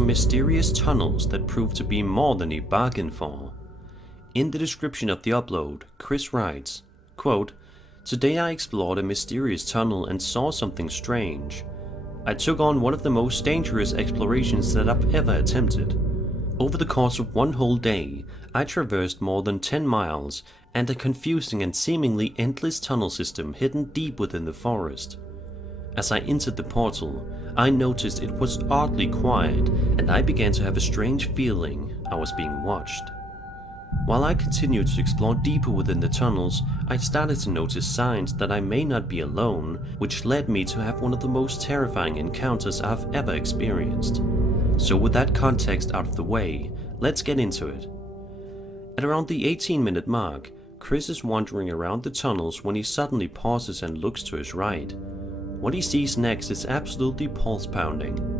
some mysterious tunnels that proved to be more than he bargained for. In the description of the upload, Chris writes, quote, "Today I explored a mysterious tunnel and saw something strange. I took on one of the most dangerous explorations that I've ever attempted. Over the course of one whole day, I traversed more than 10 miles and a confusing and seemingly endless tunnel system hidden deep within the forest. As I entered the portal, I noticed it was oddly quiet and I began to have a strange feeling I was being watched. While I continued to explore deeper within the tunnels, I started to notice signs that I may not be alone, which led me to have one of the most terrifying encounters I've ever experienced. So with that context out of the way, let's get into it. At around the 18-minute mark, Chris is wandering around the tunnels when he suddenly pauses and looks to his right. What he sees next is absolutely pulse-pounding.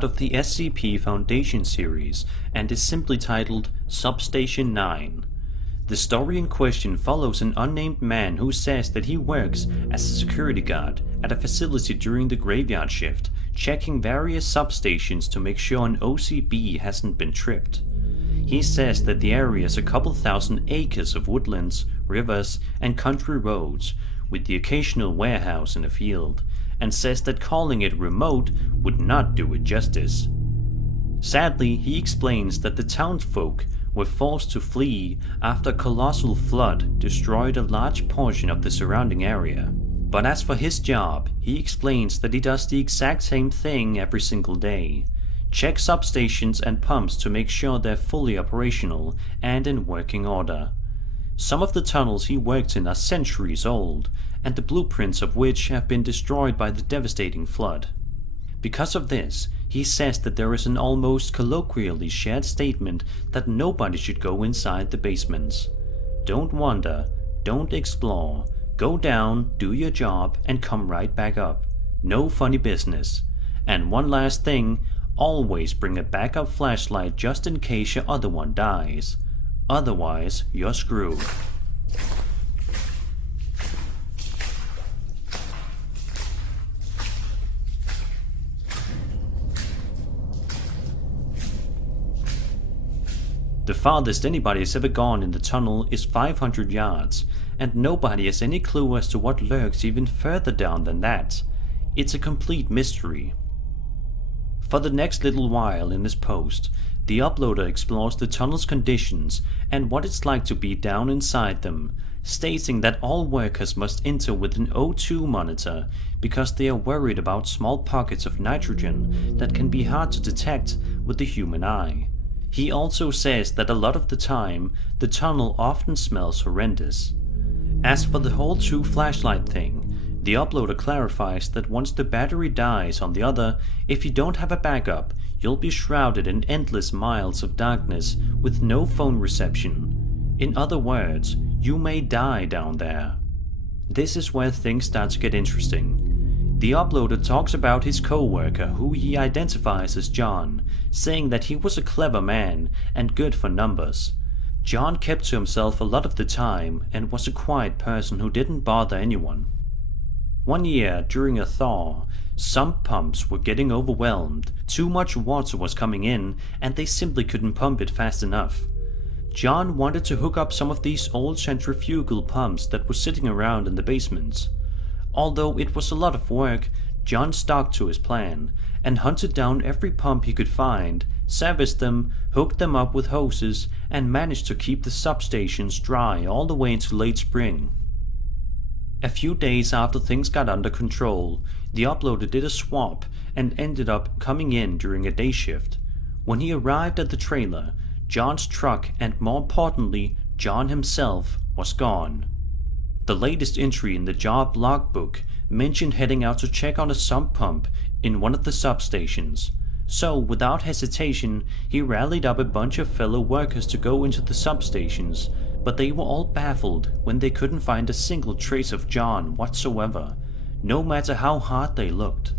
Of the SCP Foundation series and is simply titled Substation 9. The story in question follows an unnamed man who says that he works as a security guard at a facility during the graveyard shift, checking various substations to make sure an OCB hasn't been tripped. He says that the area is a couple thousand acres of woodlands, rivers, and country roads, with the occasional warehouse in a field, and says that calling it remote would not do it justice. Sadly, he explains that the townsfolk were forced to flee after a colossal flood destroyed a large portion of the surrounding area. But as for his job, he explains that he does the exact same thing every single day. Check substations and pumps to make sure they're fully operational and in working order. Some of the tunnels he worked in are centuries old, and the blueprints of which have been destroyed by the devastating flood. Because of this, he says that there is an almost colloquially shared statement that nobody should go inside the basements. Don't wander, don't explore, go down, do your job, and come right back up. No funny business. And one last thing, always bring a backup flashlight just in case your other one dies. Otherwise, you're screwed. The farthest anybody has ever gone in the tunnel is 500 yards, and nobody has any clue as to what lurks even further down than that. It's a complete mystery. For the next little while in this post, the uploader explores the tunnel's conditions and what it's like to be down inside them, stating that all workers must enter with an O2 monitor because they are worried about small pockets of nitrogen that can be hard to detect with the human eye. He also says that a lot of the time, the tunnel often smells horrendous. As for the whole 2 flashlight thing, the uploader clarifies that once the battery dies on the other, if you don't have a backup, you'll be shrouded in endless miles of darkness with no phone reception. In other words, you may die down there. This is where things start to get interesting. The uploader talks about his co-worker, who he identifies as John, saying that he was a clever man and good for numbers. John kept to himself a lot of the time and was a quiet person who didn't bother anyone. One year, during a thaw, some pumps were getting overwhelmed, too much water was coming in, and they simply couldn't pump it fast enough. John wanted to hook up some of these old centrifugal pumps that were sitting around in the basements. Although it was a lot of work, John stuck to his plan, and hunted down every pump he could find, serviced them, hooked them up with hoses, and managed to keep the substations dry all the way into late spring. A few days after things got under control, the uploader did a swap and ended up coming in during a day shift. When he arrived at the trailer, John's truck and more importantly, John himself was gone. The latest entry in the job logbook mentioned heading out to check on a sump pump in one of the substations. So, without hesitation, he rallied up a bunch of fellow workers to go into the substations, but they were all baffled when they couldn't find a single trace of John whatsoever, no matter how hard they looked.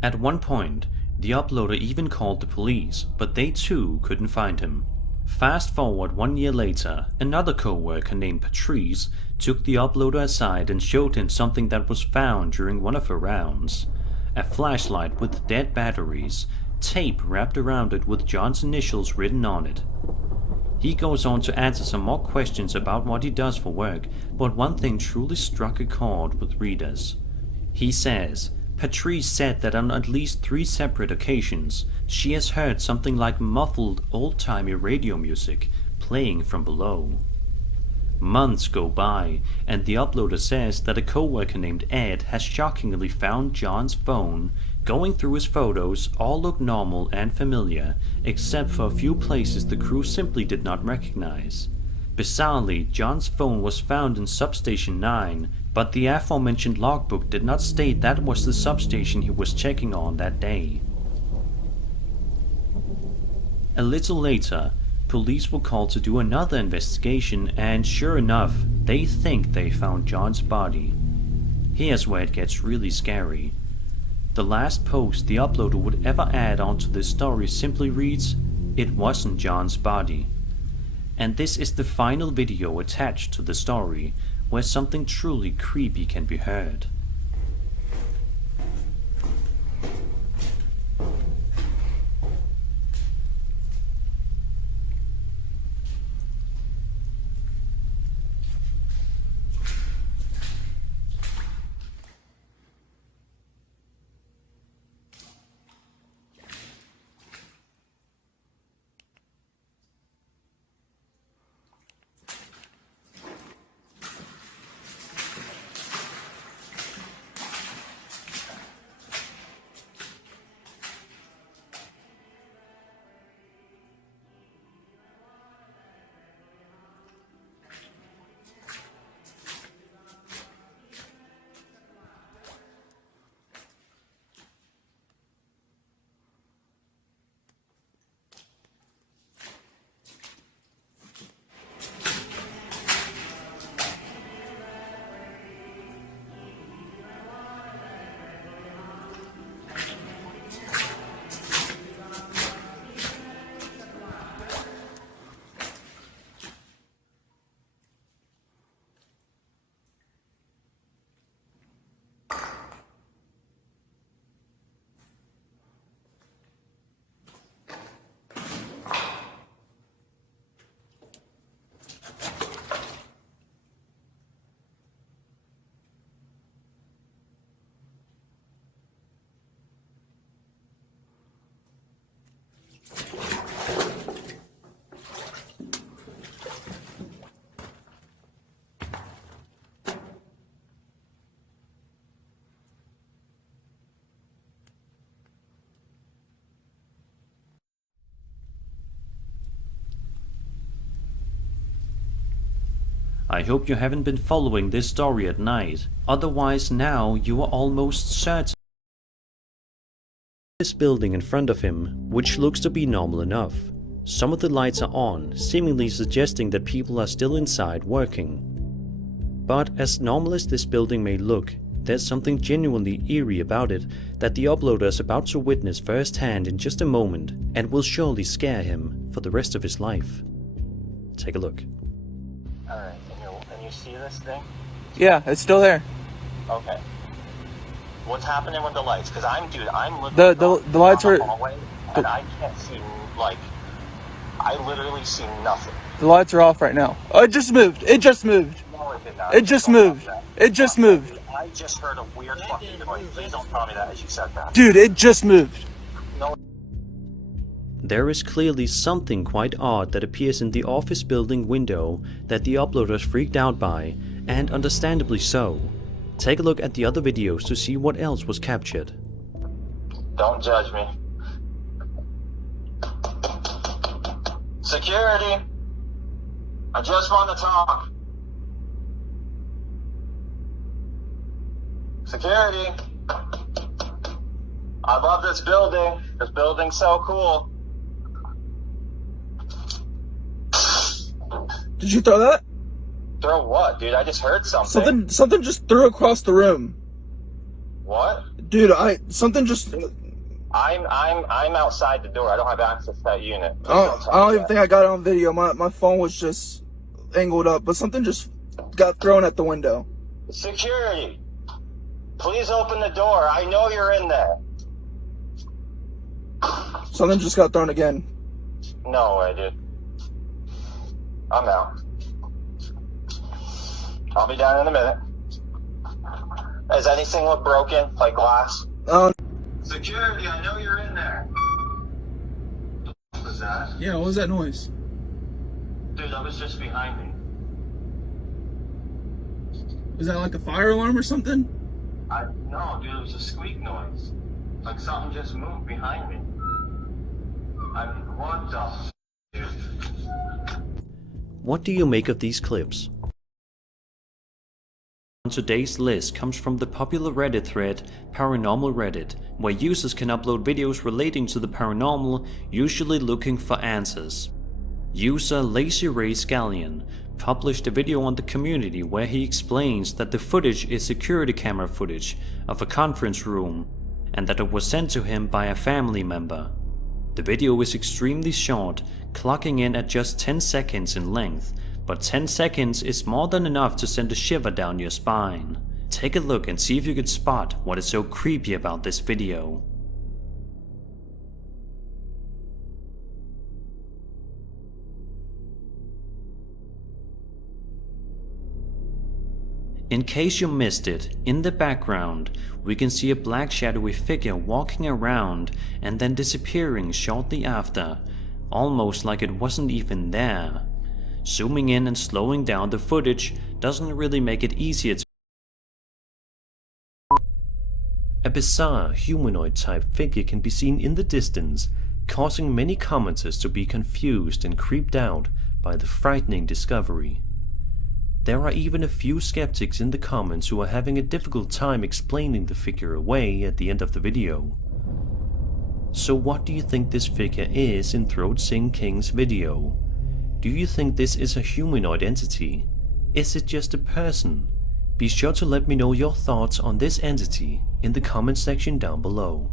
At one point, the uploader even called the police, but they too couldn't find him. Fast forward 1 year later, another co-worker named Patrice took the uploader aside and showed him something that was found during one of her rounds. A flashlight with dead batteries, tape wrapped around it with John's initials written on it. He goes on to answer some more questions about what he does for work, but one thing truly struck a chord with readers. He says, Patrice said that on at least 3 separate occasions, she has heard something like muffled old-timey radio music playing from below. Months go by, and the uploader says that a co-worker named Ed has shockingly found John's phone. Going through his photos, all look normal and familiar, except for a few places the crew simply did not recognize. Bizarrely, John's phone was found in Substation 9, but the aforementioned logbook did not state that was the substation he was checking on that day. A little later, police were called to do another investigation, and sure enough, they think they found John's body. Here's where it gets really scary. The last post the uploader would ever add onto this story simply reads, "It wasn't John's body." And this is the final video attached to the story, where something truly creepy can be heard. I hope you haven't been following this story at night, otherwise now you are almost certain. This building in front of him, which looks to be normal enough. Some of the lights are on, seemingly suggesting that people are still inside working. But as normal as this building may look, there's something genuinely eerie about it that the uploader is about to witness firsthand in just a moment, and will surely scare him for the rest of his life. Take a look. Alright, can you see this thing? Yeah, it's still there. Okay. What's happening with the lights? Because I'm looking the lights are hallway, and I can't see, I literally see nothing. The lights are off right now. Oh, it just moved. It just moved. No, it did not. It just moved. It just moved. I just heard a weird fucking noise. Please don't tell me that as you said that. Dude, it just moved. No. There is clearly something quite odd that appears in the office building window that the uploader is freaked out by, and understandably so. Take a look at the other videos to see what else was captured. Don't judge me. Security! I just want to talk. Security. I love this building. This building's so cool. Did you throw that? Throw what, dude? I just heard something. Something just threw across the room. What? Dude, something just... I'm outside the door. I don't have access to that unit. I don't even think I got it on video. My phone was just angled up, but something just got thrown at the window. Security. Please open the door. I know you're in there. Something just got thrown again. No way, dude. I'm out. I'll be down in a minute. Does anything look broken? Like glass? Security, I know you're in there. What was that? Yeah, what was that noise? Dude, that was just behind me. Was that like a fire alarm or something? No, dude, it was a squeak noise. Like something just moved behind me. What the dude? What do you make of these clips? Today's list comes from the popular Reddit thread Paranormal Reddit, where users can upload videos relating to the paranormal, usually looking for answers. User Lazy Ray Scallion published a video on the community where he explains that the footage is security camera footage of a conference room and that it was sent to him by a family member. The video is extremely short, clocking in at just 10 seconds in length, but 10 seconds is more than enough to send a shiver down your spine. Take a look and see if you could spot what is so creepy about this video. In case you missed it, in the background, we can see a black shadowy figure walking around and then disappearing shortly after, almost like it wasn't even there. Zooming in and slowing down the footage doesn't really make it easier to... A bizarre humanoid type figure can be seen in the distance, causing many commenters to be confused and creeped out by the frightening discovery. There are even a few skeptics in the comments who are having a difficult time explaining the figure away at the end of the video. So what do you think this figure is in Throat Sing King's video? Do you think this is a humanoid entity? Is it just a person? Be sure to let me know your thoughts on this entity in the comment section down below.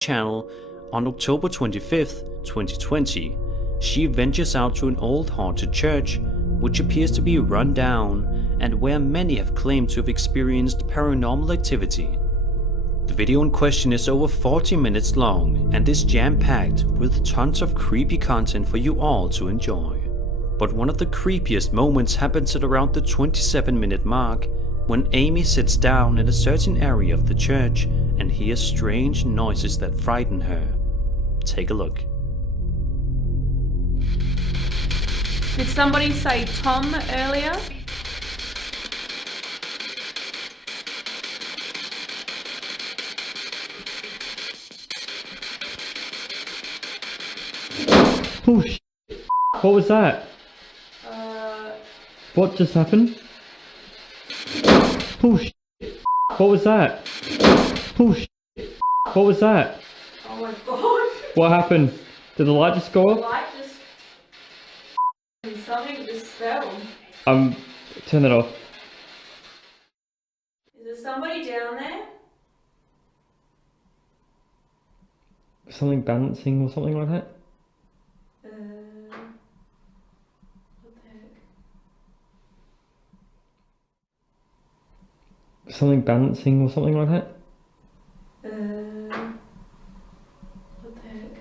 Channel on October 25th, 2020, she ventures out to an old haunted church, which appears to be run down and where many have claimed to have experienced paranormal activity. The video in question is over 40 minutes long and is jam-packed with tons of creepy content for you all to enjoy. But one of the creepiest moments happens at around the 27-minute mark, when Amy sits down in a certain area of the church and hears strange noises that frighten her. Take a look. Did somebody say Tom earlier? Oh shit. What was that? What just happened? Oh shit. What was that? Oh shit. What was that? Oh my god. What happened? Did the light just go The off? light just... something just fell. Turn it off. Is there somebody down there? Something balancing or something like that? What the heck? Something balancing or something like that? What the heck?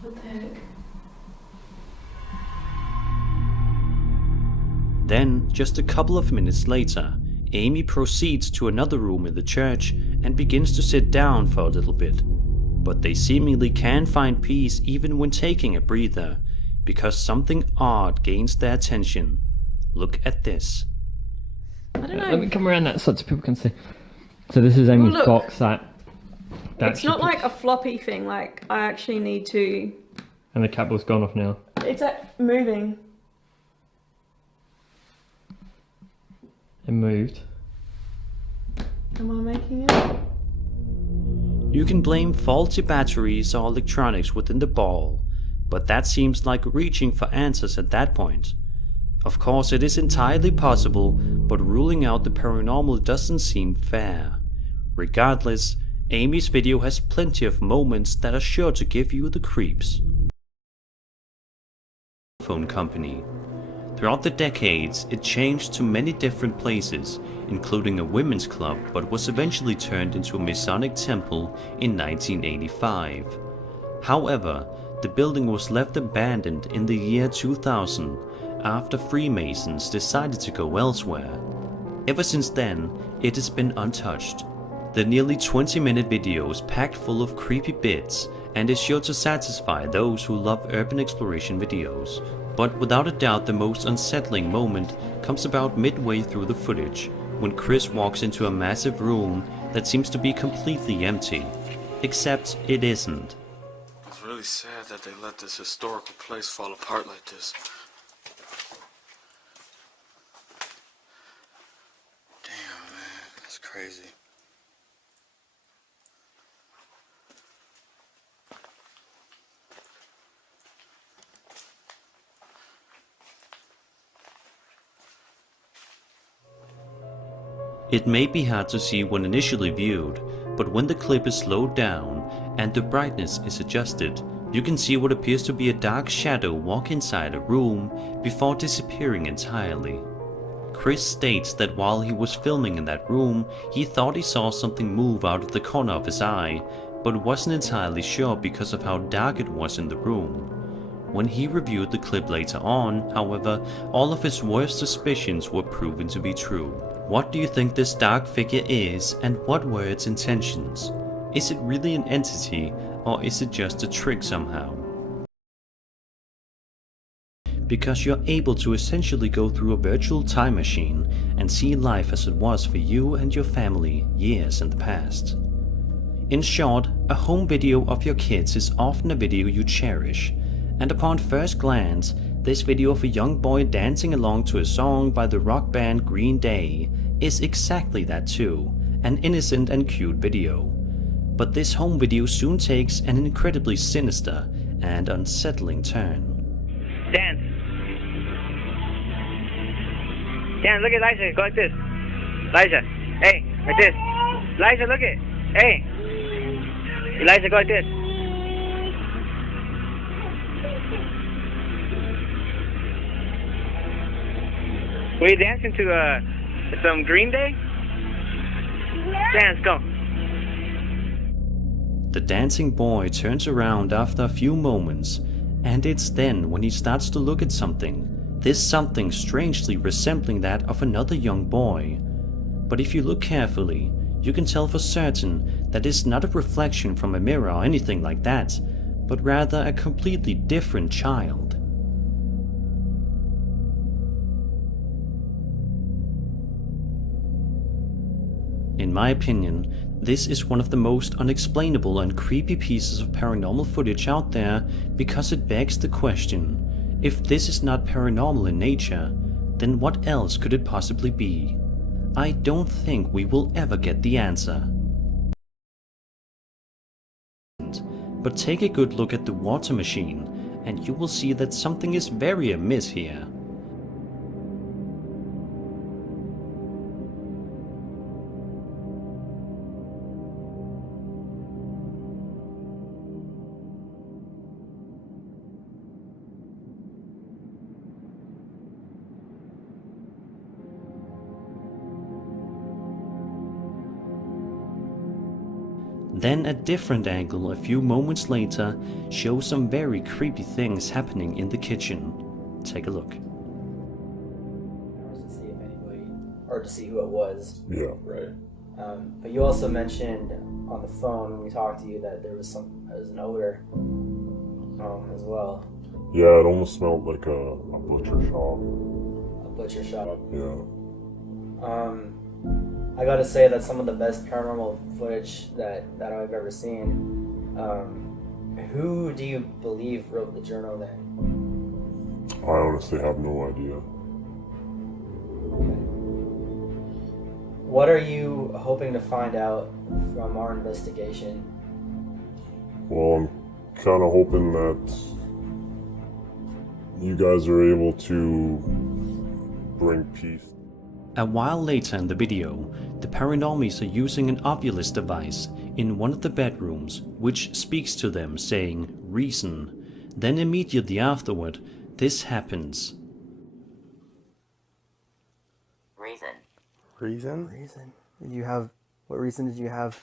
What the heck? Then, just a couple of minutes later, Amy proceeds to another room in the church and begins to sit down for a little bit. But they seemingly can find peace even when taking a breather, because something odd gains their attention. Look at this. I don't know. Let me come around that side so people can see. So this is Amy's look. box that It's not like a floppy thing, like I actually need to... And the cable's gone off now. It's moving. It moved. Am I making it? You can blame faulty batteries or electronics within the ball, but that seems like reaching for answers at that point. Of course, it is entirely possible, but ruling out the paranormal doesn't seem fair. Regardless, Amy's video has plenty of moments that are sure to give you the creeps. Phone company. Throughout the decades, it changed to many different places, including a women's club, but was eventually turned into a Masonic temple in 1985. However, the building was left abandoned in the year 2000 after Freemasons decided to go elsewhere. Ever since then, it has been untouched. The nearly 20-minute video is packed full of creepy bits and is sure to satisfy those who love urban exploration videos. But without a doubt, the most unsettling moment comes about midway through the footage, when Chris walks into a massive room that seems to be completely empty. Except it isn't. It's really sad that they let this historical place fall apart like this. Damn, man, that's crazy. It may be hard to see when initially viewed, but when the clip is slowed down and the brightness is adjusted, you can see what appears to be a dark shadow walk inside a room before disappearing entirely. Chris states that while he was filming in that room, he thought he saw something move out of the corner of his eye, but wasn't entirely sure because of how dark it was in the room. When he reviewed the clip later on, however, all of his worst suspicions were proven to be true. What do you think this dark figure is, and what were its intentions? Is it really an entity, or is it just a trick somehow? Because you're able to essentially go through a virtual time machine and see life as it was for you and your family years in the past. In short, a home video of your kids is often a video you cherish, and upon first glance, this video of a young boy dancing along to a song by the rock band Green Day is exactly that too, an innocent and cute video. But this home video soon takes an incredibly sinister and unsettling turn. Dance. Dan, look at Liza, go like this. Liza, hey, like this. Liza, look at, hey. Liza, go like this. Were you dancing to some Green Day? Dance, go. The dancing boy turns around after a few moments, and it's then when he starts to look at something. This something strangely resembling that of another young boy. But if you look carefully, you can tell for certain that it's not a reflection from a mirror or anything like that, but rather a completely different child. In my opinion, this is one of the most unexplainable and creepy pieces of paranormal footage out there because it begs the question, if this is not paranormal in nature, then what else could it possibly be? I don't think we will ever get the answer. But take a good look at the water machine, and you will see that something is very amiss here. Then a different angle a few moments later shows some very creepy things happening in the kitchen. Take a look. To see if anybody, or to see who it was. Yeah, right. But you also mentioned on the phone when we talked to you that there was an odor as well. Yeah, it almost smelled like a butcher shop. A butcher shop. Yeah. I gotta say that's some of the best paranormal footage that I've ever seen. Who do you believe wrote the journal then? I honestly have no idea. What are you hoping to find out from our investigation? Well, I'm kind of hoping that you guys are able to bring peace. A while later in the video, the paranormies are using an Oculus device in one of the bedrooms, which speaks to them saying reason. Then immediately afterward, this happens. Reason? Did you have... What reason did you have?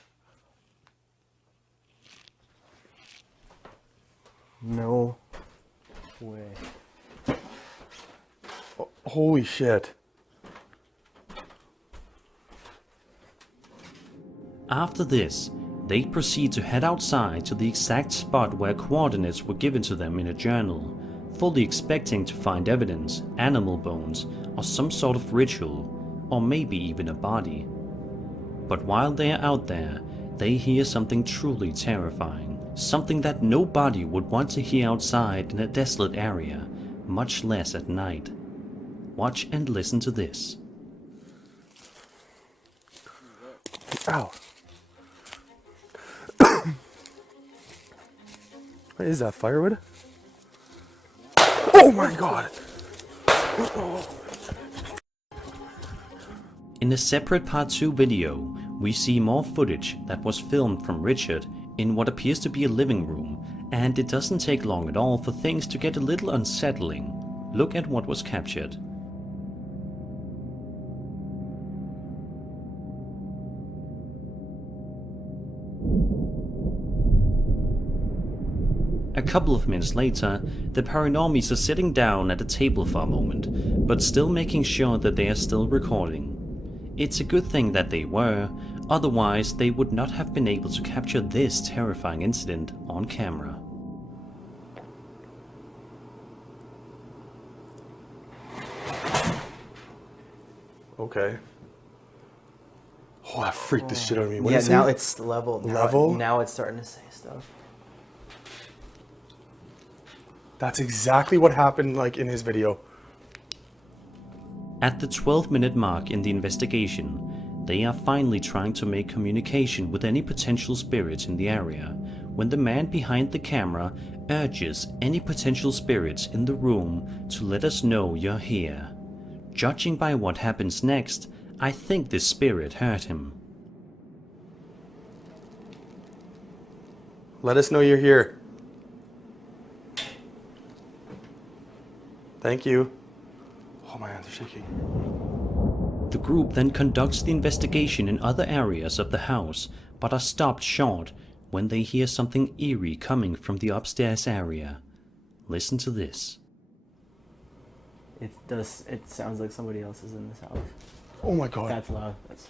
No way. Oh, holy shit. After this, they proceed to head outside to the exact spot where coordinates were given to them in a journal, fully expecting to find evidence, animal bones, or some sort of ritual, or maybe even a body. But while they are out there, they hear something truly terrifying, something that nobody would want to hear outside in a desolate area, much less at night. Watch and listen to this. Ow. What is that, firewood? Oh my god! In a separate part 2 video, we see more footage that was filmed from Richard in what appears to be a living room, and it doesn't take long at all for things to get a little unsettling. Look at what was captured. A couple of minutes later, the paranormies are sitting down at a table for a moment, but still making sure that they are still recording. It's a good thing that they were, otherwise they would not have been able to capture this terrifying incident on camera. Okay. Oh, that freaked the shit out of me. What Yeah, is now it? it's level. Level? Now it's starting to say stuff. That's exactly what happened, like, in his video. At the 12-minute mark in the investigation, they are finally trying to make communication with any potential spirits in the area, when the man behind the camera urges any potential spirits in the room to let us know you're here. Judging by what happens next, I think this spirit heard him. Let us know you're here. Thank you. Oh, my hands are shaking. The group then conducts the investigation in other areas of the house, but are stopped short when they hear something eerie coming from the upstairs area. Listen to this. It sounds like somebody else is in this house. Oh my god. That's loud. That's...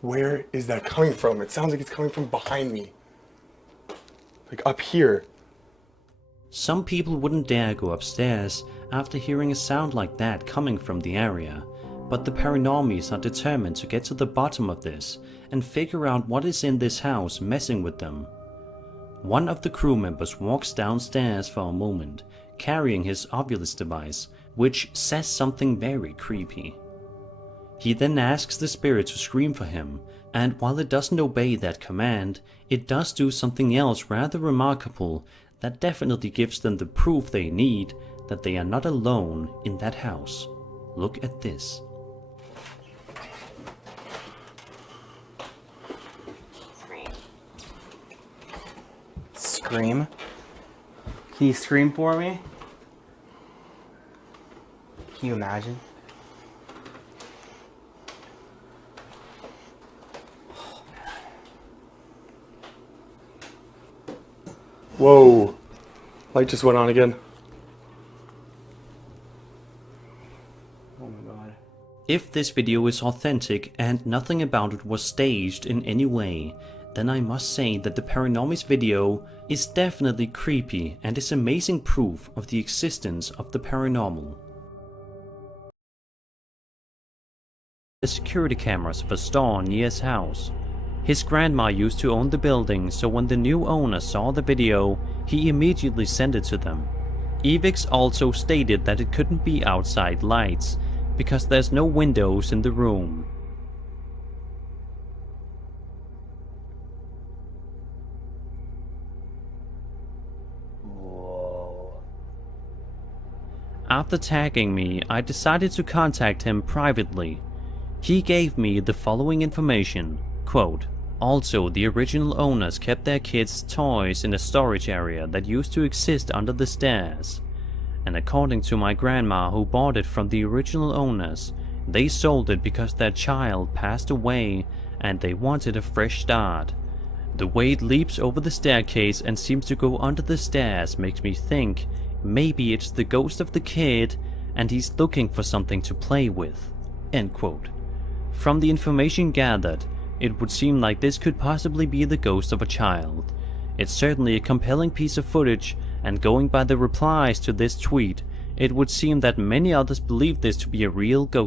Where is that coming from? It sounds like it's coming from behind me. Like up here. Some people wouldn't dare go upstairs after hearing a sound like that coming from the area, but the paranormies are determined to get to the bottom of this and figure out what is in this house messing with them. One of the crew members walks downstairs for a moment, carrying his Oculus device, which says something very creepy. He then asks the spirit to scream for him, and while it doesn't obey that command, it does do something else rather remarkable that definitely gives them the proof they need that they are not alone in that house. Look at this. Scream? Can you scream for me? Can you imagine? Whoa. Light just went on again. Oh my god. If this video is authentic and nothing about it was staged in any way, then I must say that the Paranormies video is definitely creepy and is amazing proof of the existence of the paranormal. The security cameras of a store near his house. His grandma used to own the building, so when the new owner saw the video, he immediately sent it to them. Evix also stated that it couldn't be outside lights, because there's no windows in the room. Whoa. After tagging me, I decided to contact him privately. He gave me the following information, quote, "Also, the original owners kept their kids' toys in a storage area that used to exist under the stairs. And according to my grandma who bought it from the original owners, they sold it because their child passed away and they wanted a fresh start. The way it leaps over the staircase and seems to go under the stairs makes me think maybe it's the ghost of the kid and he's looking for something to play with." End quote. From the information gathered, it would seem like this could possibly be the ghost of a child. It's certainly a compelling piece of footage, and going by the replies to this tweet, it would seem that many others believe this to be a real ghost.